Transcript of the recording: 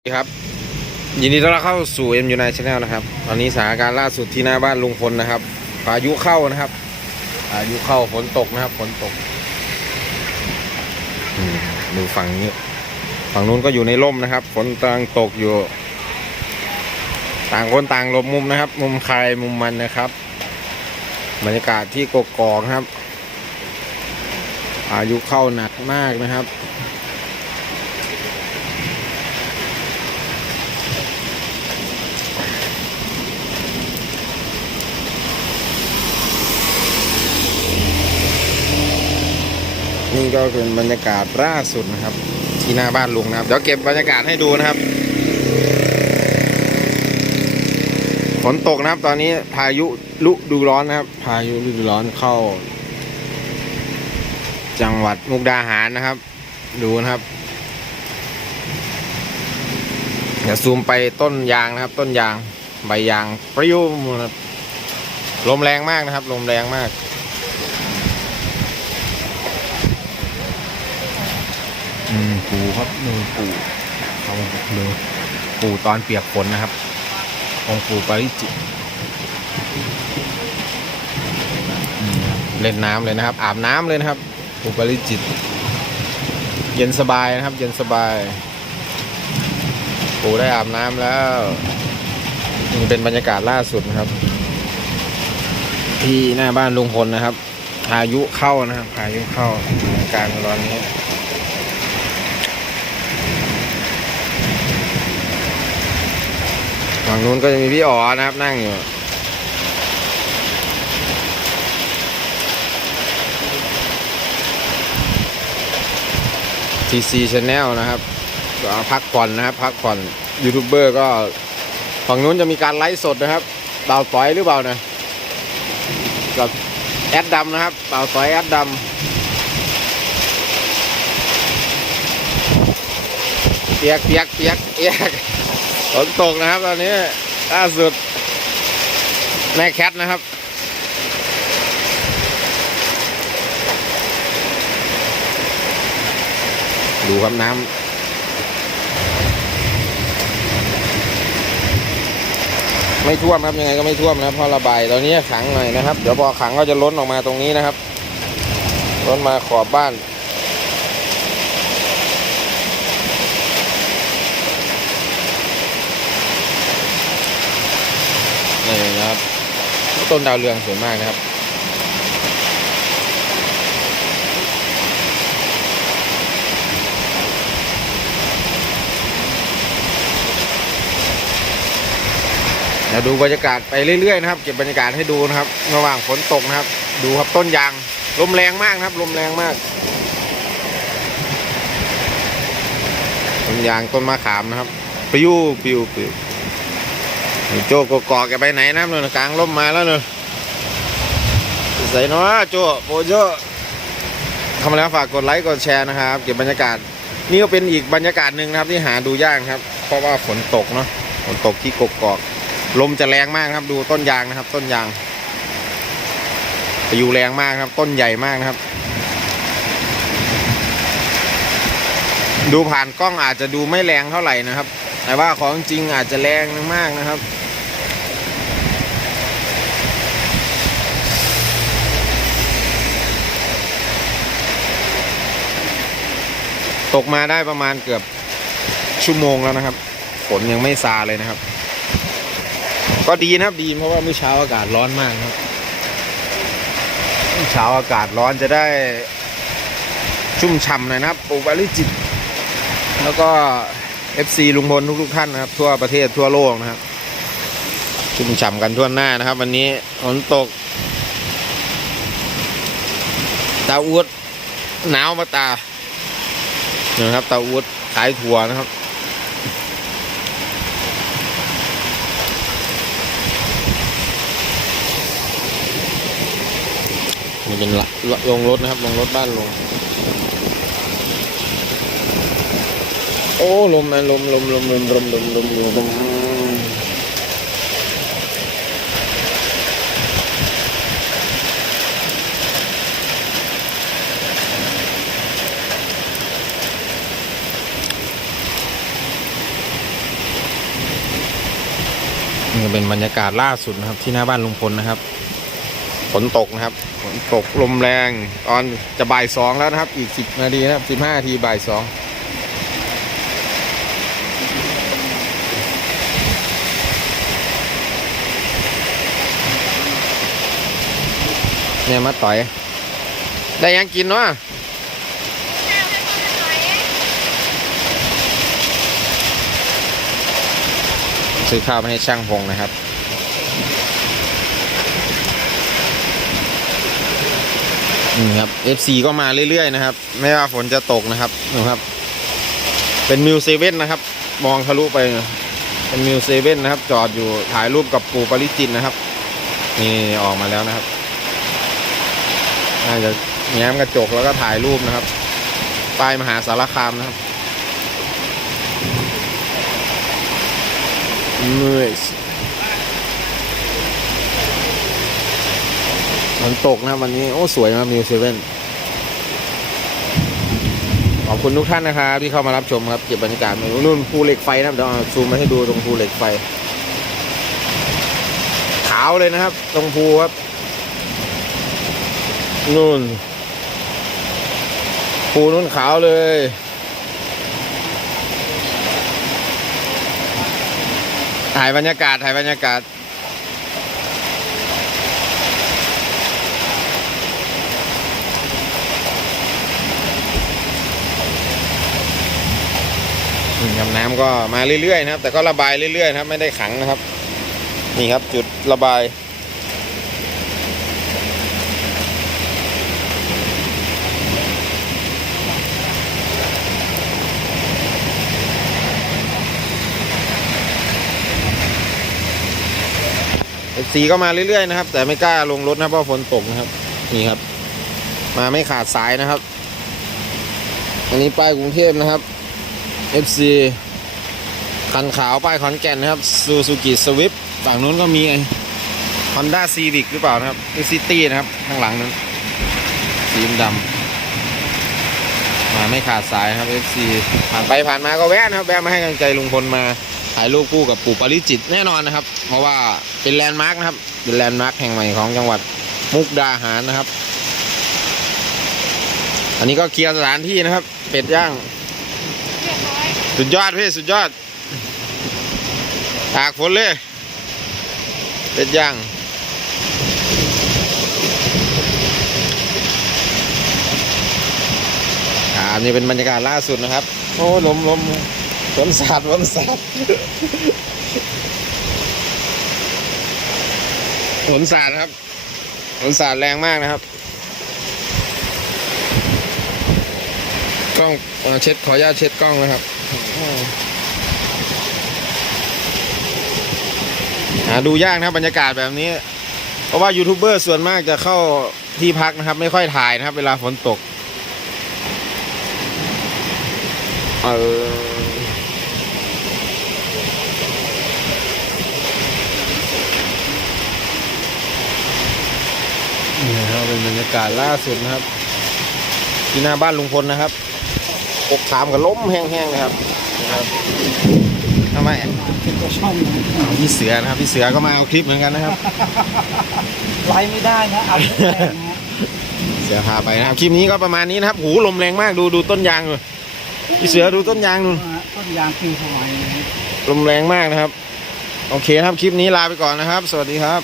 สวัสดีครับ ยินดีต้อนรับเข้าสู่ M u n i t Channel นะครับ ตอนนี้สถานการณ์ล่าสุดที่หน้าบ้านลุงพลนะครับพายุเข้านะครับพายุเข้าฝนตกนะครับฝนตกอืมดูฝั่งนี้ฝั่งนู้นก็อยู่ในร่มนะครับฝนกำลังตกอยู่ ต่างคนต่างหลบมุมนะครับ มุมใครมุมมันนะครับบรรยากาศที่กกอกครับพายุเข้าหนักมากนะครับ ก็เป็นบรรยากาศล่าสุดนะครับ ที่หน้าบ้านลุงนะครับ เดี๋ยวเก็บบรรยากาศให้ดูนะครับฝนตกนะครับ ตอนนี้พายุลุดูร้อนนะครับ พายุฤดูร้อนเข้า จังหวัดมุกดาหารนะครับ ดูนะครับเดี๋ยวซูมไปต้นยางนะครับ ต้นยางใบยางปริ้วนะครับลมแรงมากนะครับ ลมแรงมาก อืมปูครับมือปูเอามือปูตอนเปียกฝนนะครับของปูปาริจิตเล่นน้ำเลยนะครับ อาบน้ำเลยนะครับปูปาริจิต เย็นสบายนะครับ เย็นสบาย ปูได้อาบน้ำแล้วนี่เป็นบรรยากาศล่าสุดนะครับ ที่หน้าบ้านลุงพลนะครับพายุเข้านะครับพายุเข้าสถานการร้อนนี้ ฝั่งนู้นก็จะมีพี่อ๋อนะครับนั่งอยู่ TC Channel นะครับพักผ่อนนะครับ พักผ่อนยูทูบเบอร์ก็ฝั่งนู้นจะมีการไลฟ์สดนะครับบ่าวต้อยหรือเปล่านะกับแอดดำนะครับบ่าวต้อยแอดดำเปียกเปียกเปียกเปียก ฝนตกนะครับ ตอนนี้ล่าสุดแม่แคทนะครับดูครับน้ำไม่ท่วมครับยังไงก็ไม่ท่วมนะเพราะระบายตอนนี้ขังหน่อยนะครับ เดี๋ยวพอขังก็จะล้นออกมาตรงนี้นะครับ ล้นมาขอบบ้าน นี่นะครับ ต้นดาวเรืองสวยมากนะครับ เดี๋ยวดูบรรยากาศไปเรื่อยๆนะครับ เก็บบรรยากาศให้ดูนะครับ ระหว่างฝนตกนะครับ ดูครับต้นยางลมแรงมากครับ ลมแรงมาก ต้นยางต้นมะขามนะครับปลิวปิวปิว โจกกอกแกไปไหนนะเนยกลางร่มมาแล้วเนอะใส่เนาะโจโปโจเข้ามาแล้วฝากกดไลค์กดแชร์นะครับ เก็บบรรยากาศ นี่ก็เป็นอีกบรรยากาศหนึ่งนะครับ ที่หาดูยากครับ เพราะว่าฝนตกเนาะฝนตกที่กกอกลมจะแรงมากครับ ดูต้นยางนะครับ ต้นยางพายุแรงมากครับ ต้นใหญ่มากนะครับ ดูผ่านกล้องอาจจะดูไม่แรงเท่าไหร่นะครับ แต่ว่าของจริงอาจจะแรงมากนะครับ ตกมาได้ประมาณเกือบชั่วโมงแล้วนะครับฝนยังไม่ซาเลยนะครับ ก็ดีนะครับดีเพราะว่าเมื่อเช้าอากาศร้อนมากนะครับเช้าอากาศร้อนจะได้ชุ่มฉ่ำหน่อยนะครับปลูกบาลิจิต แล้วก็ FC ลุงพลทุกๆท่านนะครับ ทั่วประเทศทั่วโลกนะครับชุ่มฉ่ำกันทั่วหน้านะครับ วันนี้ฝนตกตาอูดหนาวมาตาเนี่ยนะครับตาอูดขายถั่วนะครับนี่เป็นละลงรถนะครับ ลงรถบ้านลง โอ้ลมนะลมลมลมลมลมลมลมลมลมนี่ก็เป็นบรรยากาศล่าสุดนะครับ ที่หน้าบ้านลุงพลนะครับฝนตกนะครับฝนตกลมแรง ตอนจะบ่ายสองแล้วนะครับ อีกสิบนาทีนะครับสิบห้านาทีบ่ายสอง เนี่ยมาต่อย ได้ยังกินวะซื้อข้าวมาให้ช่างพงนะครับนี่ครับ FC ก็มาเรื่อยๆนะครับ ไม่ว่าฝนจะตกนะครับนะครับ เป็นมิวเซเว่นนะครับ มองทะลุไป เป็นมิวเซเว่นนะครับ จอดอยู่ถ่ายรูปกับปู่ปริจิตรนะครับ นี่ออกมาแล้วนะครับ น่าจะแง้มกระจกแล้วก็ถ่ายรูปนะครับ ป้ายมหาสารคามนะครับเมื่อยฝนตกนะครับวันนี้ โอ้สวยมากมิวเซเว่นขอบคุณทุกท่านนะครับที่เข้ามารับชมครับเก็บบรรยากาศมานู่นภูเหล็กไฟนะครับเดี๋ยวซูมมาให้ดูตรงภูเหล็กไฟ ขาวเลยนะครับ ตรงภูครับ นู่นภูนู่นขาวเลย ถ่ายบรรยากาศ ถ่ายบรรยากาศอืมครับน้ำก็มาเรื่อยๆนะครับ แต่ก็ระบายเรื่อยๆนะครับ ไม่ได้ขังนะครับ นี่ครับจุดระบาย เอฟซีก็มาเรื่อยๆนะครับ แต่ไม่กล้าลงรถนะเพราะฝนตกนะครับ นี่ครับ มาไม่ขาดสายนะครับ อันนี้ป้ายกรุงเทพนะครับ FC คันขาวป้ายขอนแก่นนะครับซูซูกิสวิฟฝั่งนู้นก็มีฮอนด้าซีวิกหรือเปล่านะครับคือซิตี้นะครับ ข้างหลังนั้นสีดำมาไม่ขาดสายครับ FC ผ่านไปผ่านมาก็แวะนะครับ แวะมาให้กำลังใจลุงพลมา ถ่ายรูปคู่กับปู่ปาริจิตแน่นอนนะครับ เพราะว่าเป็นแลนด์มาร์กนะครับ เป็นแลนด์มาร์กแห่งใหม่ของจังหวัดมุกดาหารนะครับ อันนี้ก็เคลียร์สถานที่นะครับ เป็ดย่าง สุดยอดพี่สุดยอด ตากฝนเลย เป็ดย่างอ่าอันนี่เป็นบรรยากาศล่าสุดนะครับ โอ้ลมลม นสาดฝนสาดฝนสาดครับฝนสาดแรงมากนะครับ กล้องเช็ดขออนุญาตเช็ดกล้องนะครับ หาดูยากนะครับบรรยากาศแบบนี้ เพราะว่ายูทูบเบอร์ส่วนมากจะเข้าที่พักนะครับ ไม่ค่อยถ่ายนะครับ เวลาฝนตก เออนี่นะค รับเป็นบรรยากาศล่าสุดนะครับ ที่หน้าบ้านลุงพลนะครับอกขามกับล้มแห้งๆนะครับนะครับทำไมก็ช่องนะอ้าวพี่เสือนะครับพี่เสือก็มาเอาคลิปเหมือนกันนะครับไลฟ์ไม่ได้นะอัดไม่ได้นะเสือพาไปนะครับคลิปนี้ก็ประมาณนี้นะครับหูลมแรงมากดูดูต้นยางดูพี่เสือดูต้นยางดูต้นยางคือถวายลมแรงมากนะครับ โอเคนะครับคลิปนี้ลาไปก่อนนะครับ สวัสดีครับ